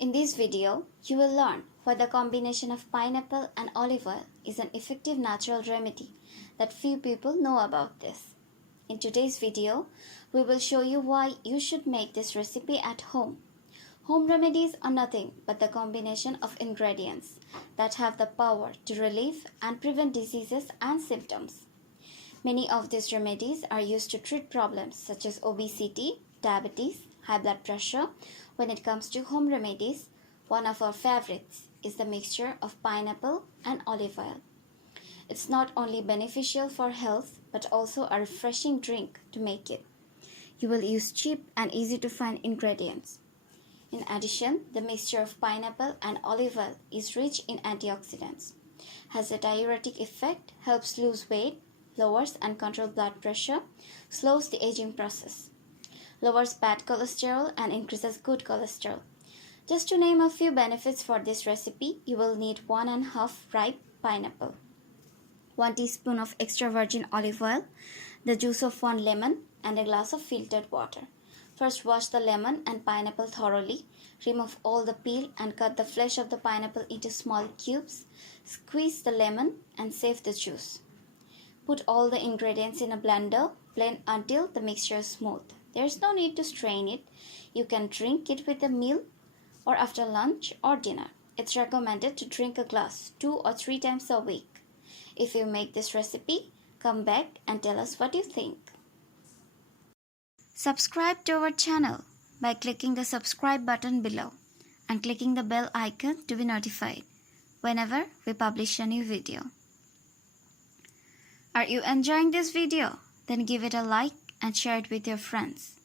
In this video, you will learn why the combination of pineapple and olive oil is an effective natural remedy that few people know about this. In today's video, we will show you why you should make this recipe at home. Home remedies are nothing but the combination of ingredients that have the power to relieve and prevent diseases and symptoms. Many of these remedies are used to treat problems such as obesity, diabetes, high blood pressure. When it comes to home remedies, one of our favorites is the mixture of pineapple and olive oil. It's not only beneficial for health but also a refreshing drink to make it. You will use cheap and easy to find ingredients. In addition, the mixture of pineapple and olive oil is rich in antioxidants, has a diuretic effect, helps lose weight, lowers and controls blood pressure, slows the aging process, lowers bad cholesterol and increases good cholesterol. Just to name a few benefits for this recipe, you will need 1½ ripe pineapple, 1 teaspoon of extra virgin olive oil, the juice of 1 lemon, and a glass of filtered water. First, wash the lemon and pineapple thoroughly. Remove all the peel and cut the flesh of the pineapple into small cubes. Squeeze the lemon and save the juice. Put all the ingredients in a blender. Blend until the mixture is smooth. There is no need to strain it. You can drink it with a meal or after lunch or dinner. It's recommended to drink a glass 2 or 3 times a week. If you make this recipe, come back and tell us what you think. Subscribe to our channel by clicking the subscribe button below and clicking the bell icon to be notified whenever we publish a new video. Are you enjoying this video? Then give it a like and share it with your friends.